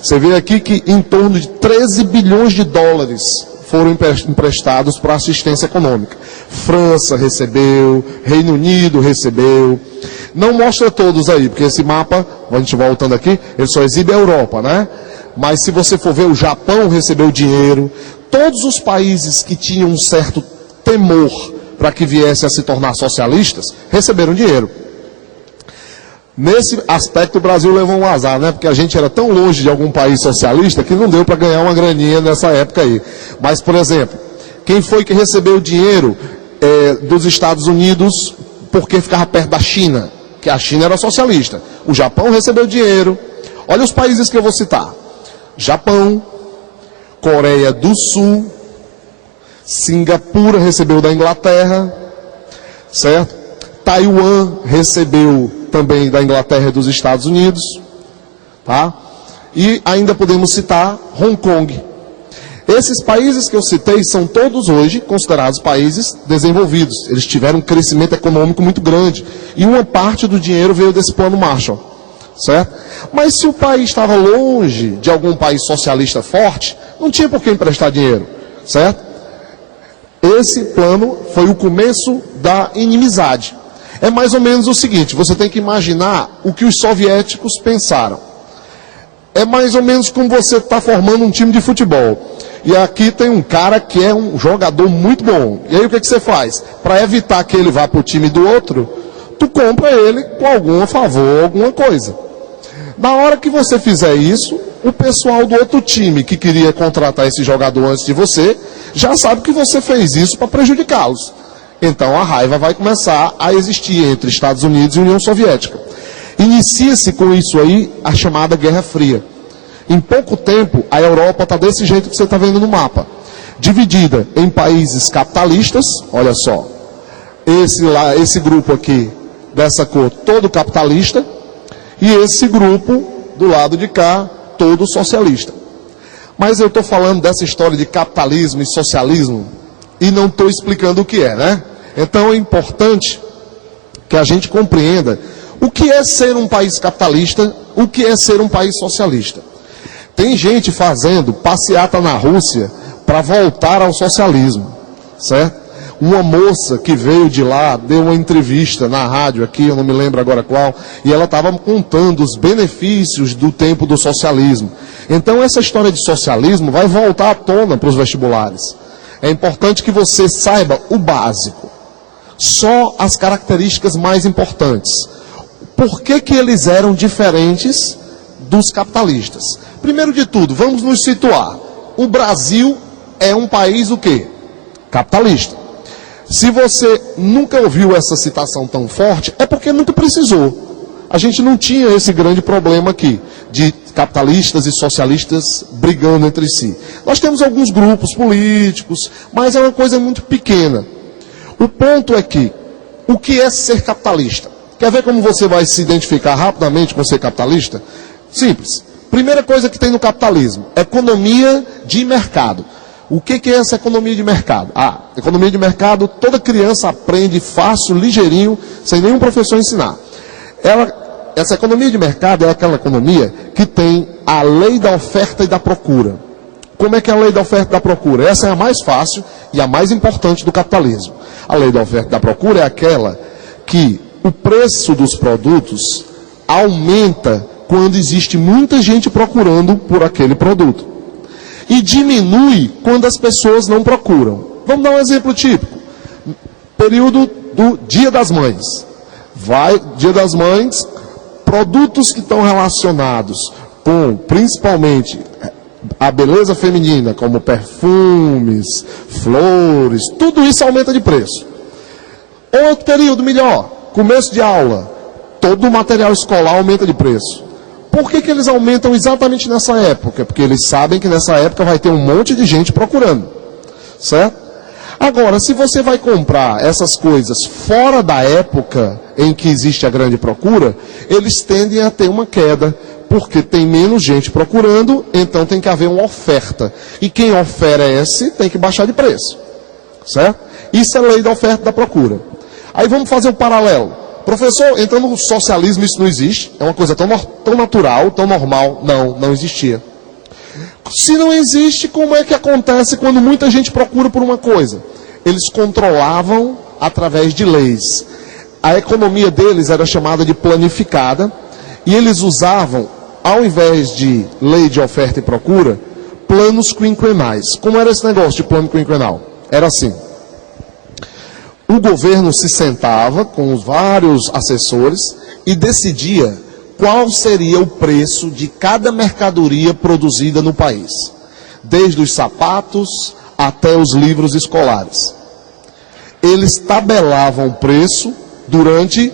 Você vê aqui que em torno de 13 bilhões de dólares foram emprestados para assistência econômica. França recebeu, Reino Unido recebeu. Não mostra todos aí, porque esse mapa, a gente voltando aqui, ele só exibe a Europa, né? Mas se você for ver, o Japão recebeu dinheiro. Todos os países que tinham um certo temor para que viessem a se tornar socialistas, receberam dinheiro. Nesse aspecto, o Brasil levou um azar, né? Porque a gente era tão longe de algum país socialista que não deu para ganhar uma graninha nessa época aí. Mas, por exemplo, quem foi que recebeu o dinheiro dos Estados Unidos porque ficava perto da China? Que a China era socialista. O Japão recebeu dinheiro. Olha os países que eu vou citar. Japão, Coreia do Sul, Singapura recebeu da Inglaterra, certo? Taiwan recebeu também da Inglaterra e dos Estados Unidos, tá? E ainda podemos citar Hong Kong. Esses países que eu citei são todos hoje considerados países desenvolvidos. Eles tiveram um crescimento econômico muito grande. E uma parte do dinheiro veio desse plano Marshall, certo? Mas se o país estava longe de algum país socialista forte, não tinha por que emprestar dinheiro, certo? Esse plano foi o começo da inimizade. É mais ou menos o seguinte, você tem que imaginar o que os soviéticos pensaram. É mais ou menos como você está formando um time de futebol. E aqui tem um cara que é um jogador muito bom. E aí o que você faz? Para evitar que ele vá para o time do outro, tu compra ele com algum favor, alguma coisa. Na hora que você fizer isso, o pessoal do outro time que queria contratar esse jogador antes de você, já sabe que você fez isso para prejudicá-los. Então a raiva vai começar a existir entre Estados Unidos e União Soviética. Inicia-se com isso aí a chamada Guerra Fria. Em pouco tempo, a Europa está desse jeito que você está vendo no mapa. Dividida em países capitalistas, olha só. Esse grupo aqui, dessa cor, todo capitalista. E esse grupo, do lado de cá, todo socialista. Mas eu estou falando dessa história de capitalismo e socialismo e não estou explicando o que é, né? Então é importante que a gente compreenda o que é ser um país capitalista, o que é ser um país socialista. Tem gente fazendo passeata na Rússia para voltar ao socialismo, certo? Uma moça que veio de lá, deu uma entrevista na rádio aqui, eu não me lembro agora qual, e ela estava contando os benefícios do tempo do socialismo. Então essa história de socialismo vai voltar à tona para os vestibulares. É importante que você saiba o básico. Só as características mais importantes. Por que que eles eram diferentes dos capitalistas? Primeiro de tudo, vamos nos situar. O Brasil é um país o quê? Capitalista. Se você nunca ouviu essa citação tão forte, é porque nunca precisou. A gente não tinha esse grande problema aqui, de capitalistas e socialistas brigando entre si. Nós temos alguns grupos políticos, mas é uma coisa muito pequena. O ponto é que, o que é ser capitalista? Quer ver como você vai se identificar rapidamente com ser capitalista? Simples. Primeira coisa que tem no capitalismo, economia de mercado. O que é essa economia de mercado? Economia de mercado, toda criança aprende fácil, ligeirinho, sem nenhum professor ensinar. Essa economia de mercado é aquela economia que tem a lei da oferta e da procura. Como é que é a lei da oferta e da procura? Essa é a mais fácil e a mais importante do capitalismo. A lei da oferta e da procura é aquela que o preço dos produtos aumenta quando existe muita gente procurando por aquele produto. E diminui quando as pessoas não procuram. Vamos dar um exemplo típico. Período do Dia das Mães. Dia das Mães, produtos que estão relacionados com, principalmente, a beleza feminina, como perfumes, flores, tudo isso aumenta de preço. Outro período melhor, começo de aula, todo o material escolar aumenta de preço. Por que eles aumentam exatamente nessa época? Porque eles sabem que nessa época vai ter um monte de gente procurando, certo? Agora, se você vai comprar essas coisas fora da época em que existe a grande procura, eles tendem a ter uma queda. porque tem menos gente procurando, então tem que haver uma oferta. E quem oferece tem que baixar de preço. Certo? Isso é lei da oferta e da procura. Aí vamos fazer um paralelo. Professor, entrando no socialismo, isso não existe. É uma coisa tão natural, tão normal. Não existia. Se não existe, como é que acontece quando muita gente procura por uma coisa? Eles controlavam através de leis. A economia deles era chamada de planificada, e eles usavam, ao invés de lei de oferta e procura, planos quinquenais. Como era esse negócio de plano quinquenal? Era assim. O governo se sentava com os vários assessores e decidia qual seria o preço de cada mercadoria produzida no país, desde os sapatos até os livros escolares. Eles tabelavam o preço durante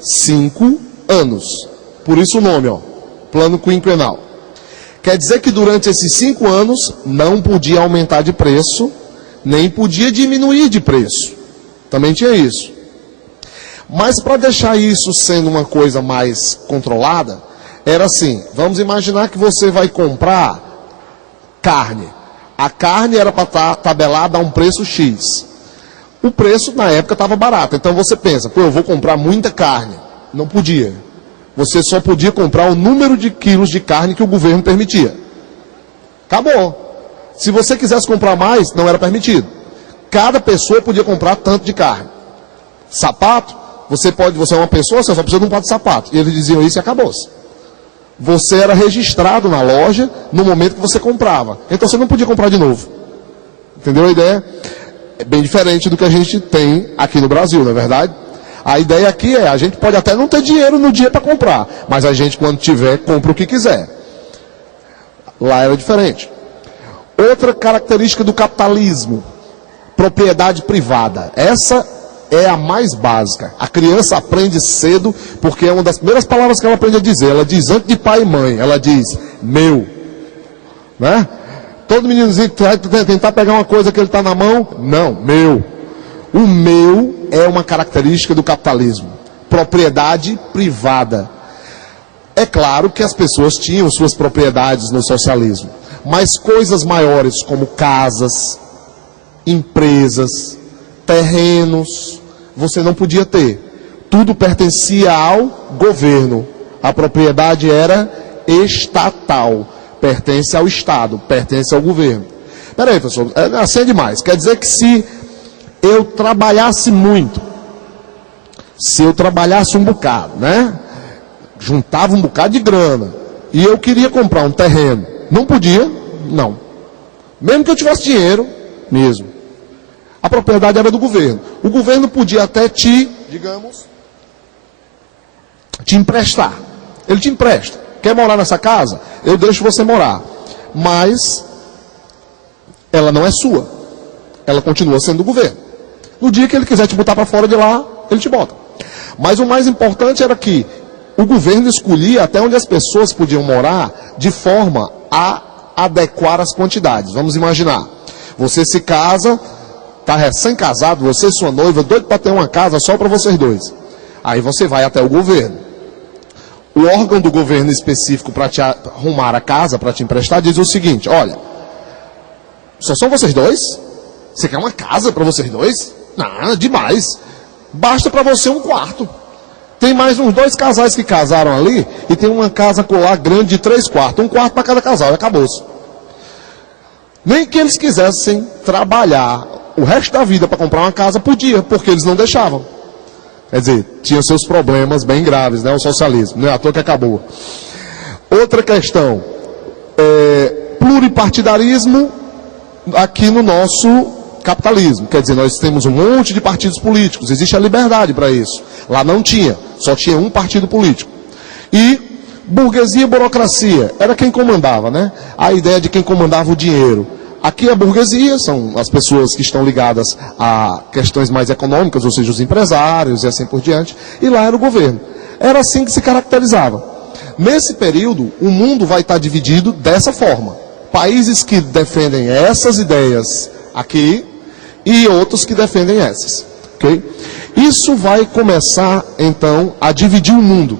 5 anos. Por isso o nome, plano quinquenal. Quer dizer que durante esses 5 anos não podia aumentar de preço, nem podia diminuir de preço. Também tinha isso. Mas para deixar isso sendo uma coisa mais controlada, era assim, vamos imaginar que você vai comprar carne. A carne era para estar tabelada a um preço X. O preço na época estava barato, então você pensa, eu vou comprar muita carne. Não podia. Você só podia comprar o número de quilos de carne que o governo permitia. Acabou. Se você quisesse comprar mais, não era permitido. Cada pessoa podia comprar tanto de carne. Sapato, você é uma pessoa, você só precisa de um par de sapato. E eles diziam isso e acabou-se. Você era registrado na loja no momento que você comprava. Então você não podia comprar de novo. Entendeu a ideia? É bem diferente do que a gente tem aqui no Brasil, não é verdade? A ideia aqui é, a gente pode até não ter dinheiro no dia para comprar, mas a gente, quando tiver, compra o que quiser. Lá era diferente. Outra característica do capitalismo: propriedade privada. Essa é a mais básica. A criança aprende cedo, porque é uma das primeiras palavras que ela aprende a dizer. Ela diz antes de pai e mãe, ela diz, meu. Né? Todo meninozinho que vai tentar pegar uma coisa que ele está na mão, não, meu. O meu é uma característica do capitalismo. Propriedade privada. É claro que as pessoas tinham suas propriedades no socialismo, mas coisas maiores como casas, empresas, terrenos, você não podia ter. Tudo pertencia ao governo. A propriedade era estatal. Pertence ao Estado, pertence ao governo. Peraí, professor, assim é demais. Quer dizer que se eu trabalhasse muito, se eu trabalhasse um bocado, né? Juntava um bocado de grana, e eu queria comprar um terreno, não podia? Não. Mesmo que eu tivesse dinheiro, mesmo. A propriedade era do governo. O governo podia até te emprestar. Ele te empresta. Quer morar nessa casa? Eu deixo você morar. Mas ela não é sua. Ela continua sendo do governo. No dia que ele quiser te botar para fora de lá, ele te bota. Mas o mais importante era que o governo escolhia até onde as pessoas podiam morar de forma a adequar as quantidades. Vamos imaginar. Você se casa, está recém-casado, você e sua noiva, doido para ter uma casa só para vocês dois. Aí você vai até o governo. O órgão do governo específico para te arrumar a casa, para te emprestar, diz o seguinte, olha, só são vocês dois? Você quer uma casa para vocês dois? Não, demais. Basta para você um quarto. Tem mais uns 2 casais que casaram ali, e tem uma casa colar grande de 3 quartos. Um quarto para cada casal, e acabou-se. Nem que eles quisessem trabalhar o resto da vida para comprar uma casa, podia, porque eles não deixavam. Quer dizer, tinha seus problemas bem graves, né? O socialismo, não é à toa que acabou. Outra questão, pluripartidarismo aqui no nosso capitalismo. Quer dizer, nós temos um monte de partidos políticos, existe a liberdade para isso. Lá não tinha, só tinha um partido político. E burguesia e burocracia, era quem comandava, né? A ideia de quem comandava o dinheiro. Aqui a burguesia são as pessoas que estão ligadas a questões mais econômicas, ou seja, os empresários e assim por diante, e lá era o governo. Era assim que se caracterizava. Nesse período, o mundo vai estar dividido dessa forma. Países que defendem essas ideias aqui e outros que defendem essas. Okay? Isso vai começar, então, a dividir o mundo.